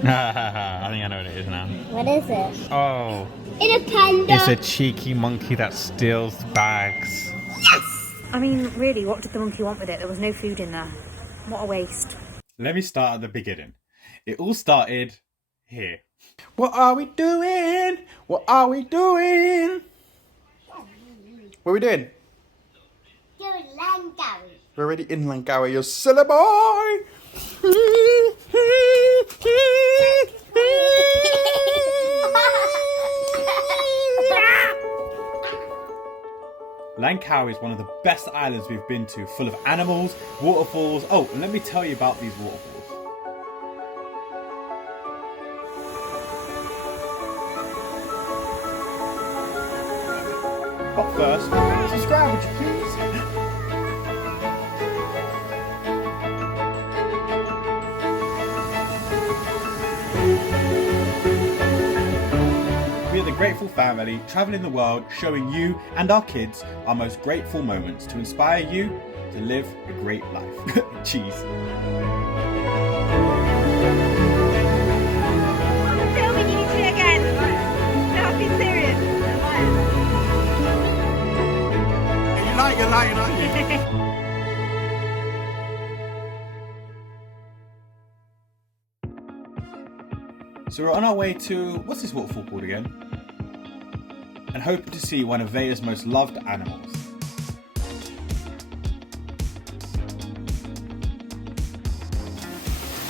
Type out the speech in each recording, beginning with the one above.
I think I know what it is now. What is it? Oh. It's a panda. It's a cheeky monkey that steals bags. Yes! I mean, really, what did the monkey want with it? There was no food in there. What a waste. Let me start at the beginning. It all started here. What are we doing? What are we doing? What are we doing? Doing Langary. We're already in Langkawi, you silly boy! Langkawi is one of the best islands we've been to, full of animals, waterfalls. Oh, and let me tell you about these waterfalls. But first, subscribe would you please? We are the Grateful Family, traveling the world, showing you and our kids our most grateful moments to inspire you to live a great life. Cheese. I'm filming you two again. No, I'm being serious. You're lying, aren't you? So we're on our way to, what's this waterfall called again? And hoping to see one of Vaya's most loved animals.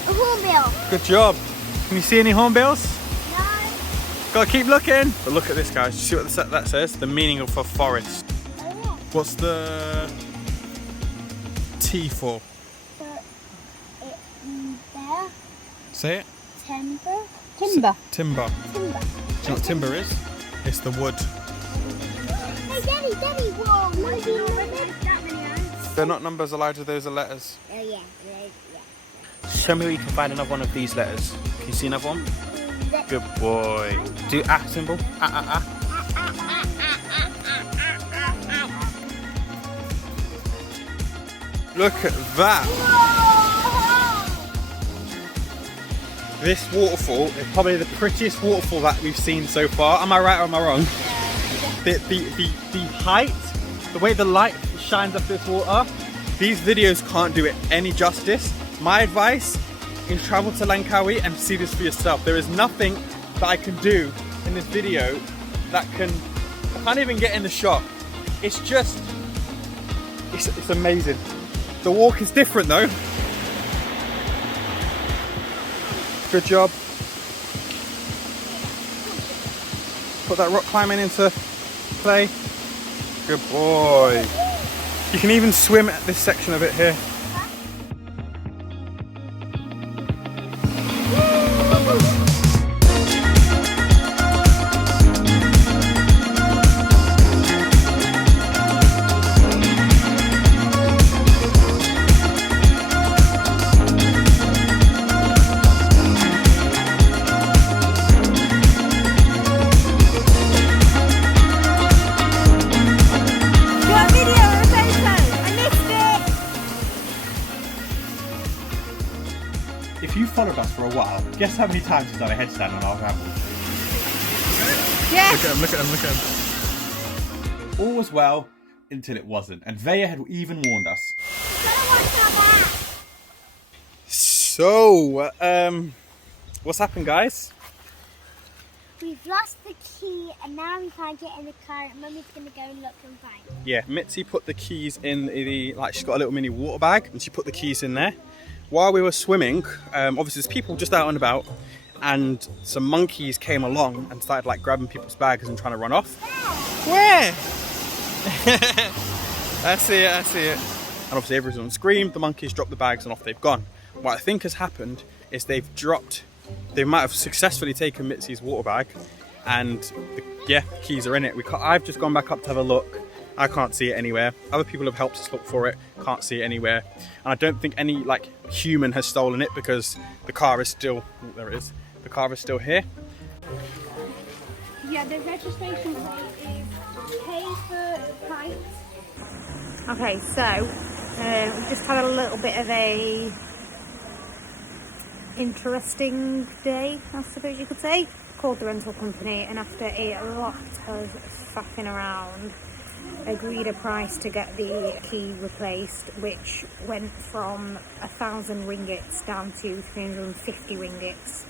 A hornbill. Good job. Can you see any hornbills? No. Gotta keep looking. But look at this, guys. You see what that says? The meaning of a forest. Oh, yeah. What's the T for? There. Say it. Timber. Timber. Timber. Timber. Do you know what timber is? It's the wood. Hey, Daddy, whoa. They're not numbers, Elijah, those are letters. Oh, yeah. Show me where you can find another one of these letters. Can you see another one? Good boy. Do symbol. Look at that. This waterfall is probably the prettiest waterfall that we've seen so far. Am I right or am I wrong? The height, the way the light shines off this water, these videos can't do it any justice. My advice is travel to Langkawi and see this for yourself. There is nothing that I can do in this video that I can't even get in the shot. It's just, it's amazing. The walk is different though. Good job. Put that rock climbing into play. Good boy. You can even swim at this section of it here. If you followed us for a while, guess how many times he's done a headstand on our ramble? Yes! Look at him. All was well until it wasn't, and Vaya had even warned us. So, what's happened, guys? We've lost the key and now we can't get in the car and Mummy's gonna go and look and find it. Yeah, Mitzi put the keys in the, she's got a little mini water bag and she put the keys in there. While we were swimming, obviously there's people just out and about and some monkeys came along and started like grabbing people's bags and trying to run off. Where? I see it. And obviously everyone screamed, the monkeys dropped the bags and off they've gone. What I think has happened is they might have successfully taken Mitzi's water bag and the keys are in it. I've just gone back up to have a look. I can't see it anywhere. Other people have helped us look for it. Can't see it anywhere. And I don't think any human has stolen it because the car is still, there it is. The car is still here. Yeah, the registration plate is K for kite. Okay, so we just had a little bit of a interesting day, I suppose you could say. Called the rental company, and after a lot of faffing around, agreed a price to get the key replaced, which went from 1,000 ringgits down to 350 ringgits.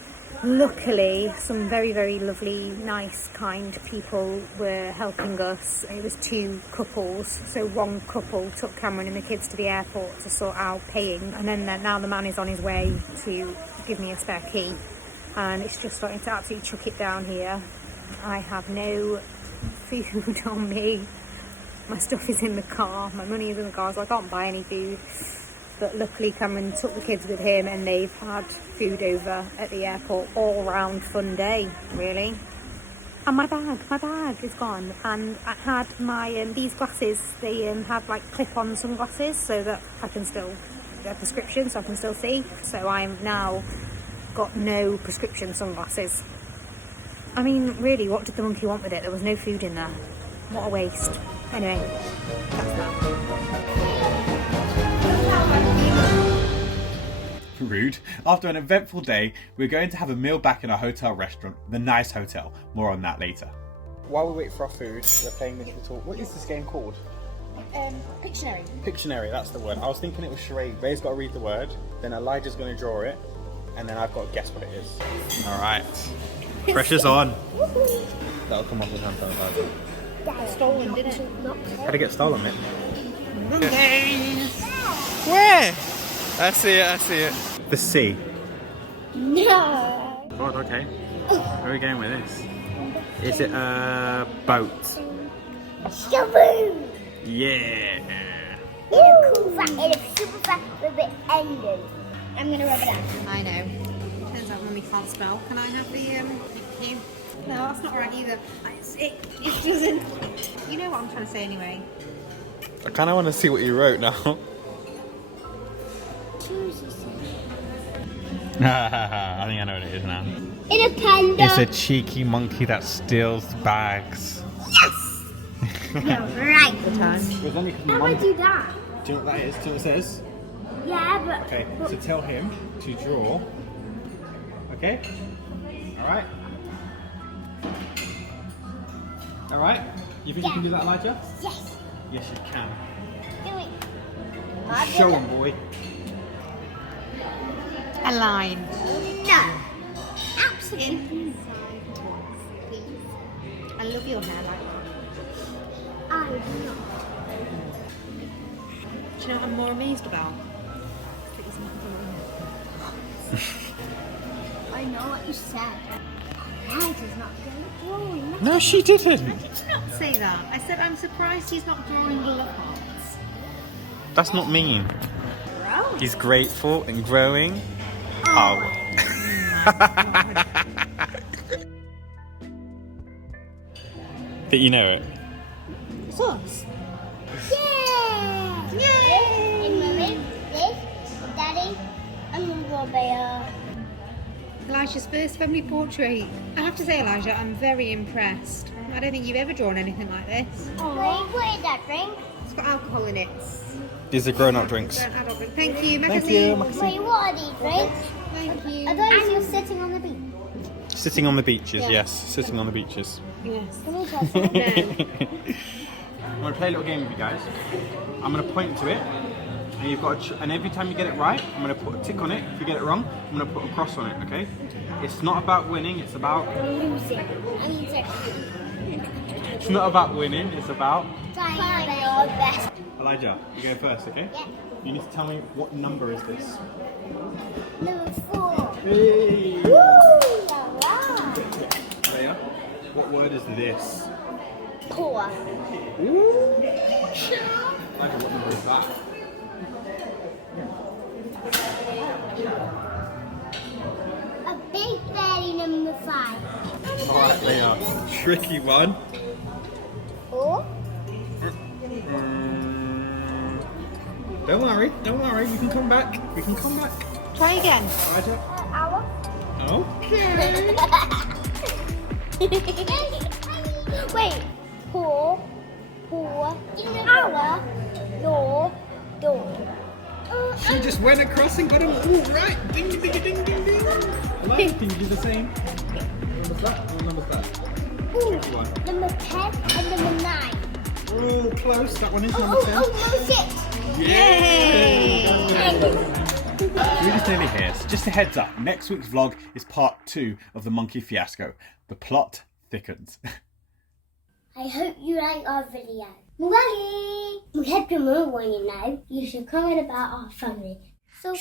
Luckily, some very, very lovely, nice, kind people were helping us. It was 2 couples, so one couple took Cameron and the kids to the airport to sort out paying, and then now the man is on his way to give me a spare key, and it's just starting to absolutely chuck it down here. I have no food on me. My stuff is in the car, my money is in the car, so I can't buy any food. But luckily Cameron took the kids with him, and they've had food over at the airport. All round fun day, really. And my bag is gone. And I had my, these glasses, they have like clip-on sunglasses so that I can still, they're prescription, so I can still see. So I've now got no prescription sunglasses. I mean, really, what did the monkey want with it? There was no food in there. What a waste. Anyway, that's that. Rude. After an eventful day, we're going to have a meal back in our hotel restaurant, the Nice Hotel. More on that later. While we wait for our food, we're playing this little... What is this game called? Pictionary. Pictionary, that's the word. I was thinking it was charade. Ray's got to read the word, then Elijah's going to draw it, and then I've got to guess what it is. Alright. Pressure's on. That'll come off with hand sanitizer. Stolen, didn't it? How'd it get stolen, mate? Mondays. Where? I see it. The sea. No. God, okay. Where are we going with this? Is it a boat? Shaboom! Yeah. In a cool fat, in a super fat with an ending. I'm gonna rub it out. I know. Turns out Mummy can't spell. Can I have the thank you? No, that's not right either. It doesn't. You know what I'm trying to say anyway. I kind of want to see what you wrote now. I think I know what it is now. In a panda. It's a cheeky monkey that steals bags. Yes! Right. It was only because How do I do that? Do you know what that is? Do you know what it says? Yeah, but... Okay, so tell him to draw. Okay? Alright? Alright? You think you can do that, Elijah? Yes. Yes, you can. Do it. Show him, boy. A line. No. Absolutely. I love your hair, like. I do not. Do you know what I'm more amazed about? I know what you said. Elijah's not going to draw. No, she didn't. I did not say that. I said I'm surprised he's not drawing bullet hearts. That's not mean. Bro. He's grateful and growing. Oh. But you know it. Sauce. Yeah! Yay! And Mummy, this, Daddy, and Robert. Elijah's first family portrait. I have to say, Elijah, I'm very impressed. I don't think you've ever drawn anything like this. Oh. Wait, what is that drink? It's got alcohol in it. These are grown-up drinks. Adult drink. Thank you, Thank magazine. you, magazine. Wait, what are these drinks? Thank you. Are those you sitting on the beach? Sitting on the beaches, Yeah. yes. Sitting on the beaches. Yes. Can we try some? No. I'm going to play a little game with you guys. I'm going to point to it, and you've got to and every time you get it right, I'm going to put a tick on it. If you get it wrong, I'm going to put a cross on it, okay? It's not about winning, it's about... Losing. I mean, It's not about winning, it's about... trying your best. Elijah, you go first, okay? Yeah. You need to tell me what number is this. Number 4. Hey! Woo! Alright. Leia, what word is this? Core. Ooh! Elijah, what number is that? A big fatty number 5. Alright, Leia. Tricky one. 4. Don't worry, you can come back. You can come back. Try again. Elijah. Hour. Okay. Wait. 4. Hour. Your door. She just went across and got them all right. Ding, ding, ding, ding, ding, ding. Hello, can you do the same? What number's that? What number's that? Ooh, Which one? number 10 and number 9. Oh, close. That one is number 10. Number 6. Yay! Judith's nearly here, so just a heads up, next week's vlog is part 2 of the monkey fiasco. The plot thickens. I hope you like our video. Bye! We have to move one, you know. You should comment about our family. So,